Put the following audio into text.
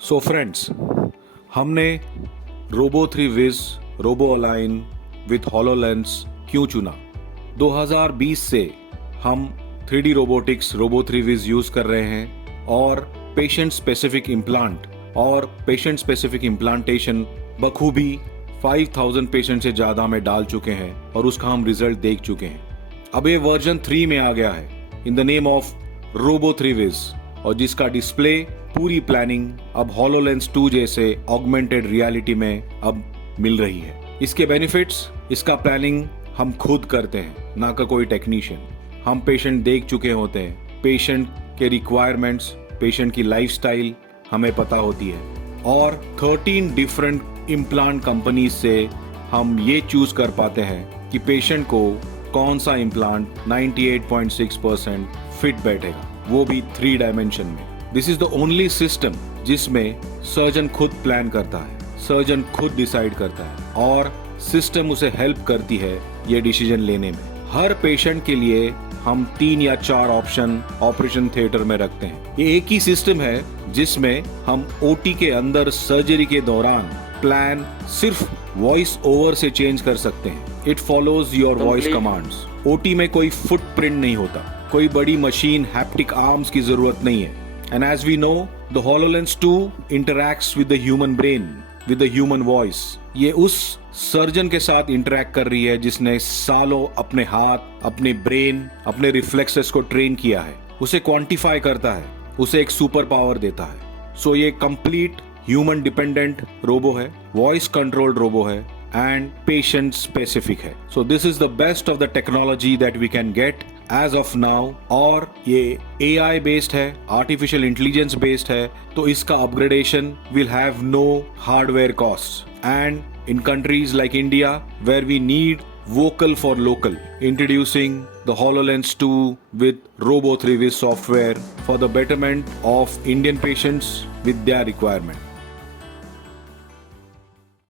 सो friends, हमने robo 3 Viz robo align with HoloLens क्यों चुना? 2020 से हम 3D robotics robo 3 Vij use कर रहे हैं और पेशेंट स्पेसिफिक इम्प्लांट और पेशेंट स्पेसिफिक इम्प्लांटेशन बखूबी 5000 पेशेंट से ज्यादा में डाल चुके हैं और उसका हम रिजल्ट देख चुके हैं। अब ये वर्जन 3 में आ गया है in the name of robo 3 Viz, और जिसका डिस्प्ले पूरी प्लानिंग अब हॉलोलेंस 2 जैसे ऑगमेंटेड रियलिटी में अब मिल रही है। इसके बेनिफिट्स, इसका प्लानिंग हम खुद करते हैं, ना का कोई टेक्नीशियन। हम पेशेंट देख चुके होते हैं, पेशेंट के रिक्वायरमेंट्स, पेशेंट की लाइफस्टाइल हमें पता होती है, और 13 डिफरेंट इम्प्लांट कंपनीज से हम ये चूज कर पाते हैं कि पेशेंट को कौन सा इम्प्लांट 98.6% फिट बैठेगा, वो भी 3 डायमेंशन में। This is the only system जिसमें सर्जन खुद प्लान करता है, सर्जन खुद डिसाइड करता है और सिस्टम उसे हेल्प करती है ये डिसीजन लेने में। हर पेशेंट के लिए हम 3 या 4 ऑप्शन ऑपरेशन थिएटर में रखते हैं। ये एक ही सिस्टम है जिसमें हम ओटी के अंदर सर्जरी के दौरान प्लान सिर्फ वॉइस ओवर से चेंज कर सकते हैं। It follows your voice commands. OT में कोई फुटप्रिंट नहीं होता, कोई बड़ी मशीन हैप्टिक आर्म्स की जरूरत नहीं है। And as we know, the HoloLens 2 interacts with the human brain, with the human voice. ये उस सर्जन के साथ इंटरैक्ट कर रही है जिसने सालों अपने हाथ, अपने ब्रेन, अपने रिफ्लेक्सेस को ट्रेन किया है, उसे क्वांटिफाई करता है, उसे एक सुपर पावर देता है। सो ये कंप्लीट ह्यूमन डिपेंडेंट रोबो है, वॉइस कंट्रोल्ड रोबो है एंड पेशेंट स्पेसिफिक है। So this is the best of the technology that we can get as of now. और ये AI बेस्ड है, आर्टिफिशियल इंटेलिजेंस बेस्ड है, तो इसका upgradation will have no hardware cost. And in countries like India, where we need vocal for local, introducing the HoloLens 2 with Robo 3 Viz software for the betterment of Indian patients with their requirement.